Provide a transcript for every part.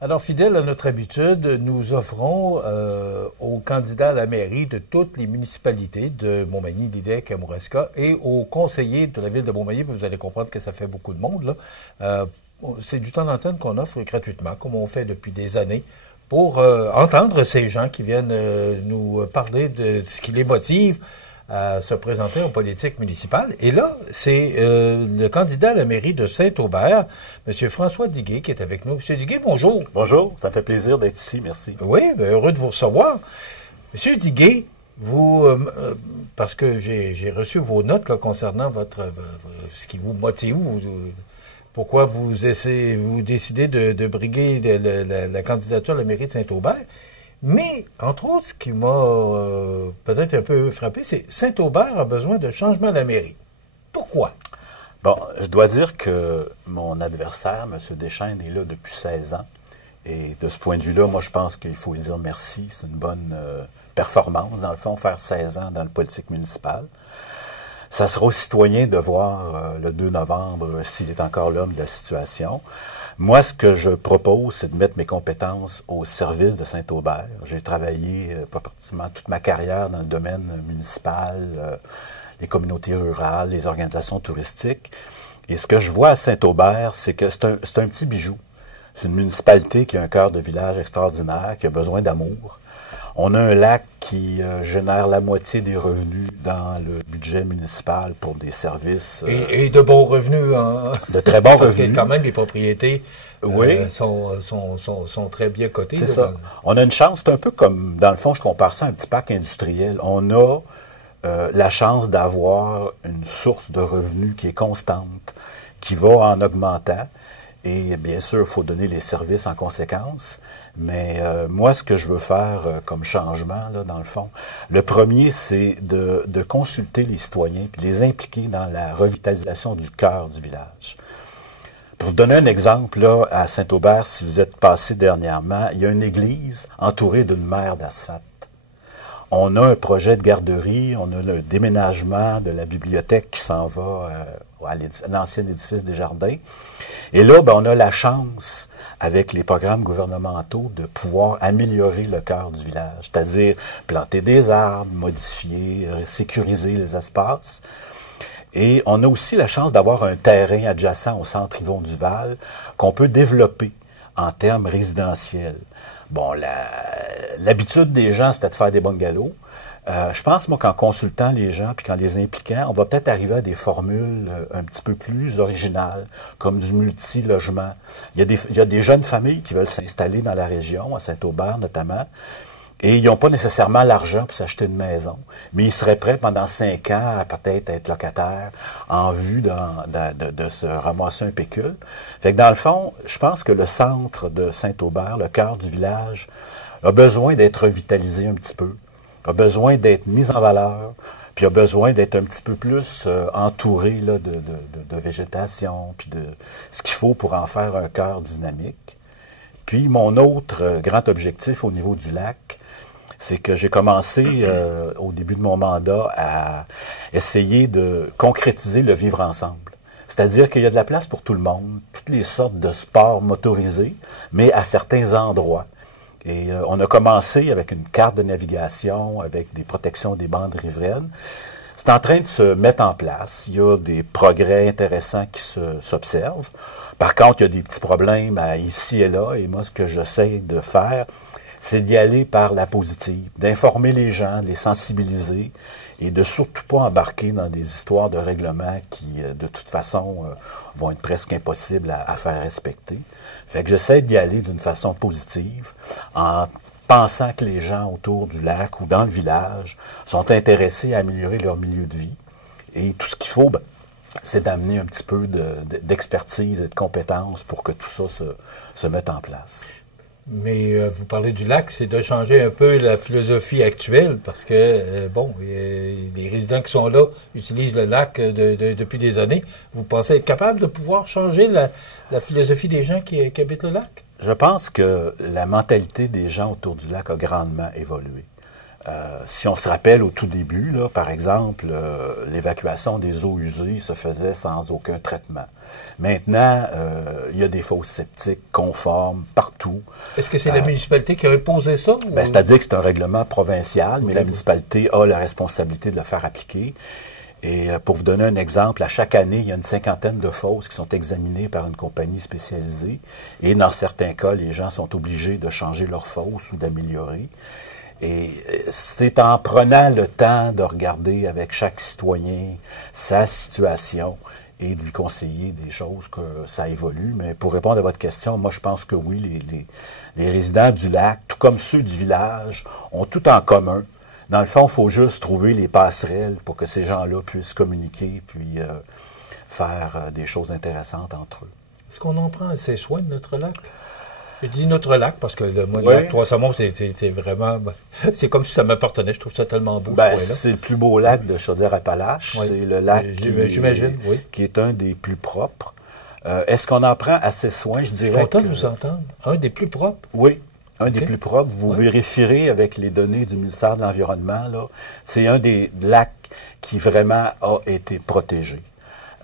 Alors, fidèle à notre habitude, nous offrons aux candidats à la mairie de toutes les municipalités de Montmagny, d'Hidec, Kamouraska et aux conseillers de la ville de Montmagny, vous allez comprendre que ça fait beaucoup de monde, là. C'est du temps d'antenne qu'on offre gratuitement, comme on fait depuis des années, pour entendre ces gens qui viennent nous parler de ce qui les motive à se présenter en politique municipale. Et là, c'est le candidat à la mairie de Saint-Aubert, M. François Diguay, qui est avec nous. M. Diguay, bonjour. Bonjour, ça me fait plaisir d'être ici, merci. Oui, heureux de vous recevoir. M. Diguay, vous, parce que j'ai reçu vos notes là, concernant ce qui vous motive, pourquoi vous décidez de briguer la candidature à la mairie de Saint-Aubert. Mais, entre autres, ce qui m'a peut-être un peu frappé, c'est Saint-Aubert a besoin de changement à la mairie. Pourquoi? Bon, je dois dire que mon adversaire, M. Deschênes, est là depuis 16 ans. Et de ce point de vue-là, moi, je pense qu'il faut lui dire merci. C'est une bonne performance, dans le fond, faire 16 ans dans le politique municipal. Ça sera aux citoyens de voir le 2 novembre s'il est encore l'homme de la situation. Moi, ce que je propose, c'est de mettre mes compétences au service de Saint-Aubert. J'ai travaillé pratiquement toute ma carrière dans le domaine municipal, les communautés rurales, les organisations touristiques. Et ce que je vois à Saint-Aubert, c'est que c'est un petit bijou. C'est une municipalité qui a un cœur de village extraordinaire, qui a besoin d'amour. On a un lac qui génère la moitié des revenus dans le budget municipal pour des services. Et de bons revenus. Hein? De très bons revenus. Parce que quand même, les propriétés sont très bien cotées. C'est ça. On a une chance, c'est un peu comme, dans le fond, je compare ça à un petit parc industriel. On a la chance d'avoir une source de revenus qui est constante, qui va en augmentant. Et bien sûr, il faut donner les services en conséquence. Mais moi, ce que je veux faire comme changement, là, dans le fond, le premier, c'est de consulter les citoyens et de les impliquer dans la revitalisation du cœur du village. Pour vous donner un exemple, là, à Saint-Aubert, si vous êtes passé dernièrement, il y a une église entourée d'une mer d'asphalte. On a un projet de garderie, on a le déménagement de la bibliothèque qui s'en va à l'ancien édifice des Jardins. Et là, ben, on a la chance, avec les programmes gouvernementaux, de pouvoir améliorer le cœur du village, c'est-à-dire planter des arbres, modifier, sécuriser les espaces. Et on a aussi la chance d'avoir un terrain adjacent au centre Yvon Duval qu'on peut développer en termes résidentiels. Bon, l'habitude des gens, c'était de faire des bungalows. Je pense, moi, qu'en consultant les gens puis qu'en les impliquant, on va peut-être arriver à des formules un petit peu plus originales, comme du multi-logement. Il y a des jeunes familles qui veulent s'installer dans la région, à Saint-Aubert notamment, et ils n'ont pas nécessairement l'argent pour s'acheter une maison, mais ils seraient prêts pendant 5 ans à peut-être être locataires en vue de se ramasser un pécule. Fait que dans le fond, je pense que le centre de Saint-Aubert, le cœur du village, a besoin d'être revitalisé un petit peu, a besoin d'être mis en valeur, puis a besoin d'être un petit peu plus entouré là, de végétation, puis de ce qu'il faut pour en faire un cœur dynamique. Puis mon autre grand objectif au niveau du lac, c'est que j'ai commencé au début de mon mandat à essayer de concrétiser le vivre ensemble. C'est-à-dire qu'il y a de la place pour tout le monde, toutes les sortes de sports motorisés, mais à certains endroits. Et on a commencé avec une carte de navigation, avec des protections des bandes riveraines. C'est en train de se mettre en place. Il y a des progrès intéressants qui s'observent. Par contre, il y a des petits problèmes ici et là. Et moi, ce que j'essaie de faire, c'est d'y aller par la positive, d'informer les gens, de les sensibiliser et de surtout pas embarquer dans des histoires de règlements qui, de toute façon, vont être presque impossibles à faire respecter. Fait que j'essaie d'y aller d'une façon positive, en pensant que les gens autour du lac ou dans le village sont intéressés à améliorer leur milieu de vie. Et tout ce qu'il faut, ben, c'est d'amener un petit peu d'expertise et de compétences pour que tout ça se mette en place. Mais vous parlez du lac, c'est de changer un peu la philosophie actuelle parce que, les résidents qui sont là utilisent le lac depuis des années. Vous pensez être capable de pouvoir changer la philosophie des gens qui habitent le lac? Je pense que la mentalité des gens autour du lac a grandement évolué. Si on se rappelle au tout début, là, par exemple, l'évacuation des eaux usées se faisait sans aucun traitement. Maintenant, il y a des fosses septiques conformes partout. Est-ce que c'est la municipalité qui a imposé ça? Ben, c'est-à-dire que c'est un règlement provincial, mais la municipalité a la responsabilité de le faire appliquer. Et pour vous donner un exemple, à chaque année, il y a une 50aine de fosses qui sont examinées par une compagnie spécialisée. Et dans certains cas, les gens sont obligés de changer leurs fosses ou d'améliorer. Et c'est en prenant le temps de regarder avec chaque citoyen sa situation et de lui conseiller des choses que ça évolue. Mais pour répondre à votre question, moi je pense que oui, les résidents du lac, tout comme ceux du village, ont tout en commun. Dans le fond, il faut juste trouver les passerelles pour que ces gens-là puissent communiquer puis faire des choses intéressantes entre eux. Est-ce qu'on en prend assez soin de notre lac? Je dis notre lac parce que le lac Trois-Saumons, c'est vraiment... c'est comme si ça m'appartenait. Je trouve ça tellement beau. C'est le plus beau lac de Chaudière-Appalaches. Oui. C'est le lac qui est un des plus propres. Est-ce qu'on en prend assez soin? Je dirais. Je suis content de vous entendre. Un des plus propres? Oui. Un des plus propres, vous vérifierez avec les données du ministère de l'Environnement, là, c'est un des lacs qui vraiment a été protégé.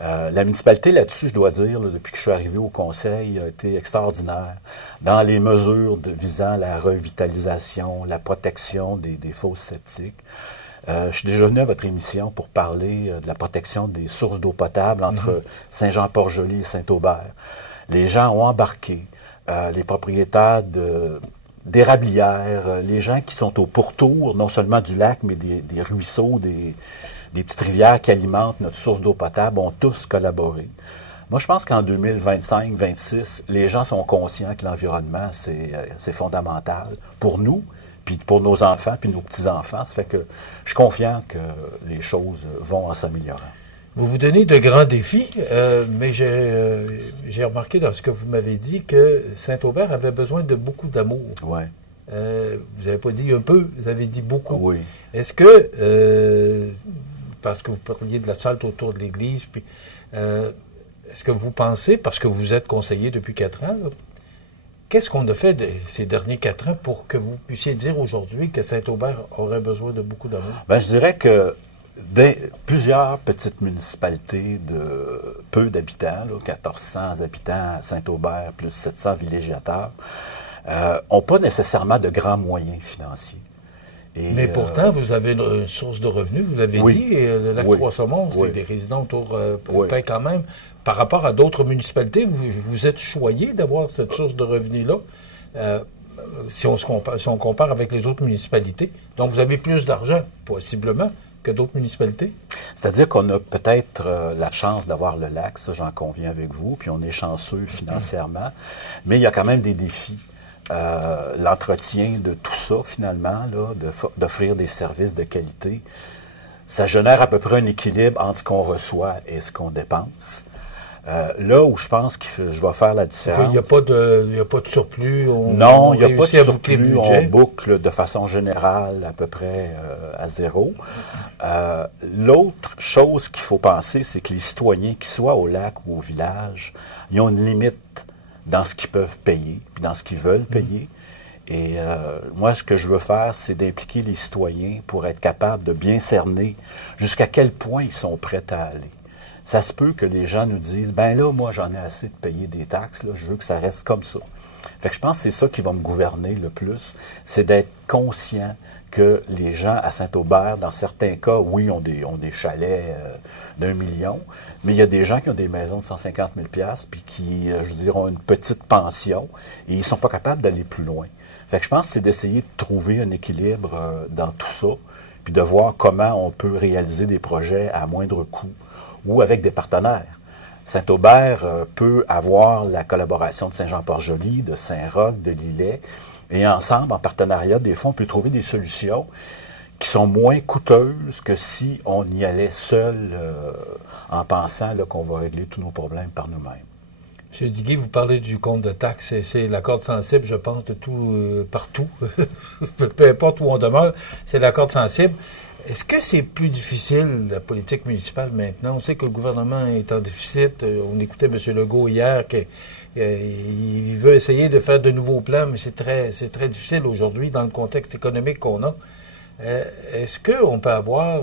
La municipalité, là-dessus, je dois dire, là, depuis que je suis arrivé au conseil, a été extraordinaire dans les mesures visant la revitalisation, la protection des fosses septiques. Je suis déjà venu à votre émission pour parler de la protection des sources d'eau potable entre Saint-Jean-Port-Joli et Saint-Aubert. Les gens ont embarqué, les propriétaires d'érablières, les gens qui sont au pourtour, non seulement du lac, mais des ruisseaux, des petites rivières qui alimentent notre source d'eau potable, ont tous collaboré. Moi, je pense qu'en 2025-26, les gens sont conscients que l'environnement, c'est fondamental pour nous, puis pour nos enfants, puis nos petits-enfants. Ça fait que je suis confiant que les choses vont en s'améliorant. Vous vous donnez de grands défis, mais j'ai remarqué dans ce que vous m'avez dit que Saint-Aubert avait besoin de beaucoup d'amour. Oui. Vous n'avez pas dit un peu, vous avez dit beaucoup. Oui. Est-ce que, parce que vous parliez de la salle autour de l'église, puis est-ce que vous pensez, parce que vous êtes conseiller depuis 4 ans, qu'est-ce qu'on a fait ces derniers 4 ans pour que vous puissiez dire aujourd'hui que Saint-Aubert aurait besoin de beaucoup d'amour? Bien, je dirais que plusieurs petites municipalités de peu d'habitants, 1400 habitants à Saint-Aubert, plus 700 villégiateurs, n'ont pas nécessairement de grands moyens financiers. Mais pourtant, vous avez une source de revenus, vous l'avez dit, et le lac Trois-Saumons, c'est des résidents autour, peut-être quand même, par rapport à d'autres municipalités, vous êtes choyés d'avoir cette source de revenus-là, si on compare avec les autres municipalités. Donc, vous avez plus d'argent, possiblement, que d'autres municipalités? C'est-à-dire qu'on a peut-être la chance d'avoir le lac, ça j'en conviens avec vous, puis on est chanceux financièrement, mais il y a quand même des défis. L'entretien de tout ça, finalement, d'offrir des services de qualité, ça génère à peu près un équilibre entre ce qu'on reçoit et ce qu'on dépense. Là où je pense que je vais faire la différence... Il n'y a pas de surplus? Non, il n'y a pas de surplus. On boucle de façon générale à peu près à zéro. L'autre chose qu'il faut penser, c'est que les citoyens, qu'ils soient au lac ou au village, ils ont une limite dans ce qu'ils peuvent payer, puis dans ce qu'ils veulent payer. Et moi, ce que je veux faire, c'est d'impliquer les citoyens pour être capable de bien cerner jusqu'à quel point ils sont prêts à aller. Ça se peut que les gens nous disent, ben là, moi, j'en ai assez de payer des taxes, là, je veux que ça reste comme ça. Fait que je pense que c'est ça qui va me gouverner le plus, c'est d'être conscient que les gens à Saint-Aubert, dans certains cas, oui, ont des chalets d'1 million, mais il y a des gens qui ont des maisons de 150 000 $, puis qui, je veux dire, ont une petite pension, et ils ne sont pas capables d'aller plus loin. Fait que je pense que c'est d'essayer de trouver un équilibre dans tout ça, puis de voir comment on peut réaliser des projets à moindre coût, ou avec des partenaires. Saint-Aubert peut avoir la collaboration de Saint-Jean-Port-Joli, de Saint-Roch, de Lillet, et ensemble, en partenariat, des fois, on peut trouver des solutions qui sont moins coûteuses que si on y allait seul en pensant qu'on va régler tous nos problèmes par nous-mêmes. M. Duguay, vous parlez du compte de taxes. C'est la corde sensible, je pense, de tout, partout. Peu importe où on demeure, c'est la corde sensible. Est-ce que c'est plus difficile, la politique municipale, maintenant? On sait que le gouvernement est en déficit. On écoutait M. Legault hier qu'il veut essayer de faire de nouveaux plans, mais c'est très difficile aujourd'hui dans le contexte économique qu'on a. Est-ce qu'on peut avoir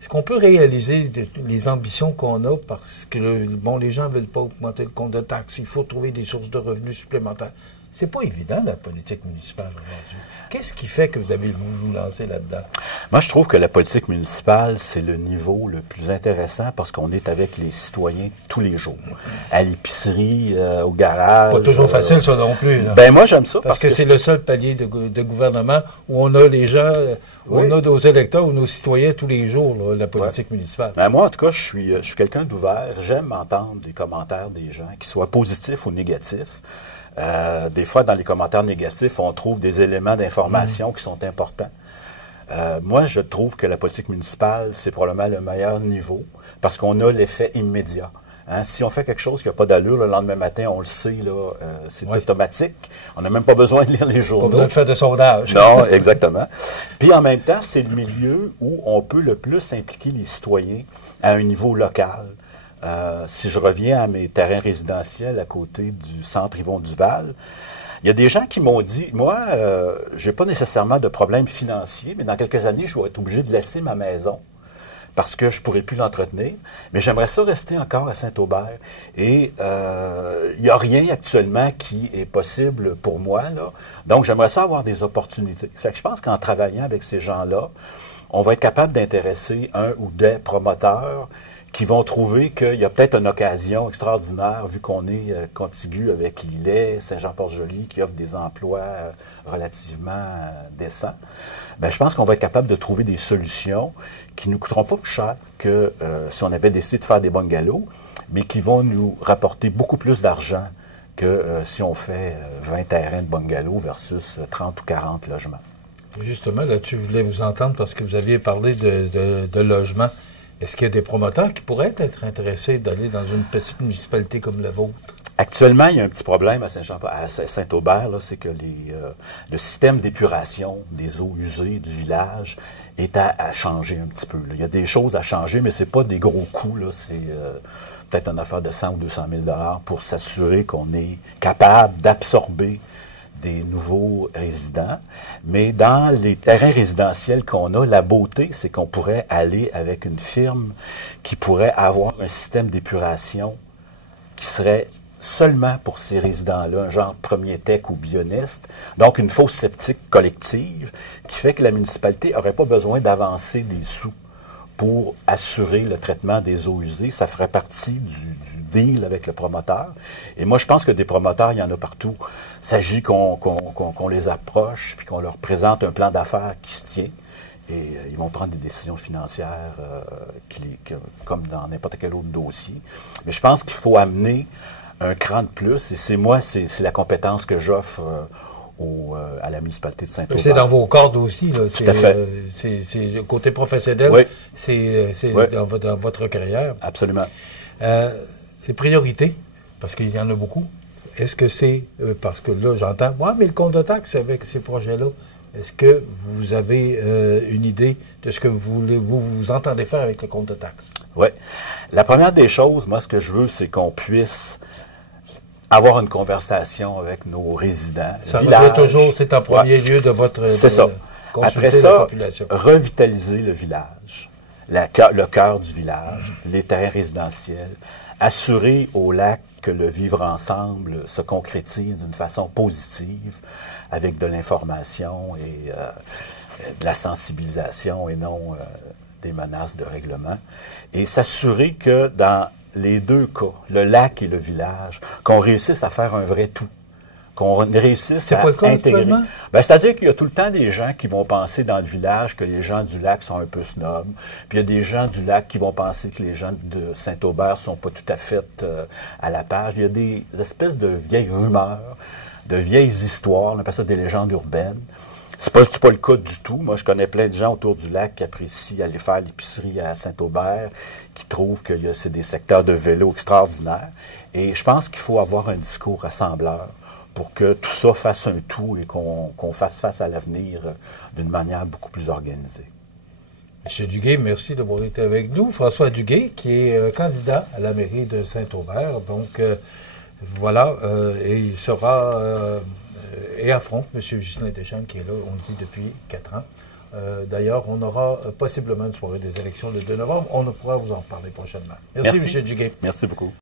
est-ce qu'on peut réaliser les ambitions qu'on a parce que, bon, les gens ne veulent pas augmenter le compte de taxes, il faut trouver des sources de revenus supplémentaires. C'est pas évident, la politique municipale aujourd'hui. Qu'est-ce qui fait que vous avez vous lancer là-dedans? Moi, je trouve que la politique municipale, c'est le niveau le plus intéressant parce qu'on est avec les citoyens tous les jours. À l'épicerie, au garage. Pas toujours facile, ça non plus. Là. Ben moi, j'aime ça. Parce que c'est le seul palier de gouvernement où on a les gens, où on a nos électeurs ou nos citoyens tous les jours, là, la politique municipale. Ben moi, en tout cas, je suis quelqu'un d'ouvert. J'aime entendre des commentaires des gens, qu'ils soient positifs ou négatifs. Des fois, dans les commentaires négatifs, on trouve des éléments d'information qui sont importants. Moi, je trouve que la politique municipale, c'est probablement le meilleur niveau parce qu'on a l'effet immédiat. Hein? Si on fait quelque chose qui n'a pas d'allure, le lendemain matin, on le sait, là, c'est automatique. On n'a même pas besoin de lire les journaux. Pas besoin de faire de sondage. Non, exactement. Puis en même temps, c'est le milieu où on peut le plus impliquer les citoyens à un niveau local. Si je reviens à mes terrains résidentiels à côté du centre Yvon Duval, il y a des gens qui m'ont dit, moi, j'ai pas nécessairement de problème financier, mais dans quelques années, je vais être obligé de laisser ma maison parce que je pourrais plus l'entretenir. Mais j'aimerais ça rester encore à Saint-Aubert. Et il n'y a rien actuellement qui est possible pour moi, là. Donc, j'aimerais ça avoir des opportunités. Fait que je pense qu'en travaillant avec ces gens-là, on va être capable d'intéresser un ou des promoteurs qui vont trouver qu'il y a peut-être une occasion extraordinaire, vu qu'on est contigu avec Lillet, Saint-Jean-Port-Joli, qui offre des emplois relativement décents. Bien, je pense qu'on va être capable de trouver des solutions qui ne nous coûteront pas plus cher que si on avait décidé de faire des bungalows, mais qui vont nous rapporter beaucoup plus d'argent que si on fait 20 terrains de bungalows versus 30 ou 40 logements. Justement, là-dessus, je voulais vous entendre parce que vous aviez parlé de logement. Est-ce qu'il y a des promoteurs qui pourraient être intéressés d'aller dans une petite municipalité comme la vôtre? Actuellement, il y a un petit problème à Saint-Aubert, c'est que le système d'épuration des eaux usées du village est à changer un petit peu. Là. Il y a des choses à changer, mais c'est pas des gros coûts. C'est peut-être une affaire de 100 ou 200 000 $ pour s'assurer qu'on est capable d'absorber des nouveaux résidents, mais dans les terrains résidentiels qu'on a, la beauté, c'est qu'on pourrait aller avec une firme qui pourrait avoir un système d'épuration qui serait seulement pour ces résidents-là, un genre Premier Tech ou Bionest, donc une fosse septique collective qui fait que la municipalité n'aurait pas besoin d'avancer des sous pour assurer le traitement des eaux usées. Ça ferait partie du deal avec le promoteur. Et moi, je pense que des promoteurs, il y en a partout. Il s'agit qu'on les approche puis qu'on leur présente un plan d'affaires qui se tient. Et ils vont prendre des décisions financières comme dans n'importe quel autre dossier. Mais je pense qu'il faut amener un cran de plus. Et c'est la compétence que j'offre à la municipalité de Saint-Aubert. C'est dans vos cordes aussi. Là. Tout à fait. C'est le côté professionnel, oui. C'est oui. dans votre carrière. Absolument. Les priorités, parce qu'il y en a beaucoup. Est-ce que c'est, parce que là, j'entends, ouais, mais le compte de taxe avec ces projets-là, est-ce que vous avez une idée de ce que vous entendez faire avec le compte de taxe? Oui. La première des choses, moi, ce que je veux, c'est qu'on puisse avoir une conversation avec nos résidents. Ça revient toujours, c'est en premier lieu de votre... C'est ça. Après ça, la population. Revitaliser le village, le cœur du village, les terrains résidentiels, assurer au lac que le vivre ensemble se concrétise d'une façon positive avec de l'information et de la sensibilisation et non des menaces de règlement. Et s'assurer que dans les deux cas, le lac et le village, qu'on réussisse à faire un vrai tout. Qu'on réussisse à intégrer. Ben, c'est-à-dire qu'il y a tout le temps des gens qui vont penser dans le village que les gens du lac sont un peu snobs. Puis il y a des gens du lac qui vont penser que les gens de Saint-Aubert sont pas tout à fait à la page. Il y a des espèces de vieilles rumeurs, de vieilles histoires, on appelle ça des légendes urbaines. C'est pas le cas du tout. Moi, je connais plein de gens autour du lac qui apprécient aller faire l'épicerie à Saint-Aubert, qui trouvent que c'est des secteurs de vélo extraordinaires. Et je pense qu'il faut avoir un discours rassembleur pour que tout ça fasse un tout et qu'on fasse face à l'avenir d'une manière beaucoup plus organisée. M. Duguay, merci d'avoir été avec nous. François Duguay, qui est candidat à la mairie de Saint-Aubert. Donc, voilà, et il sera et affronte M. Ghislain Deschênes, qui est là, on le dit, depuis 4 ans. D'ailleurs, on aura possiblement une soirée des élections le 2 novembre. On pourra vous en parler prochainement. Merci. M. Duguay. Merci beaucoup.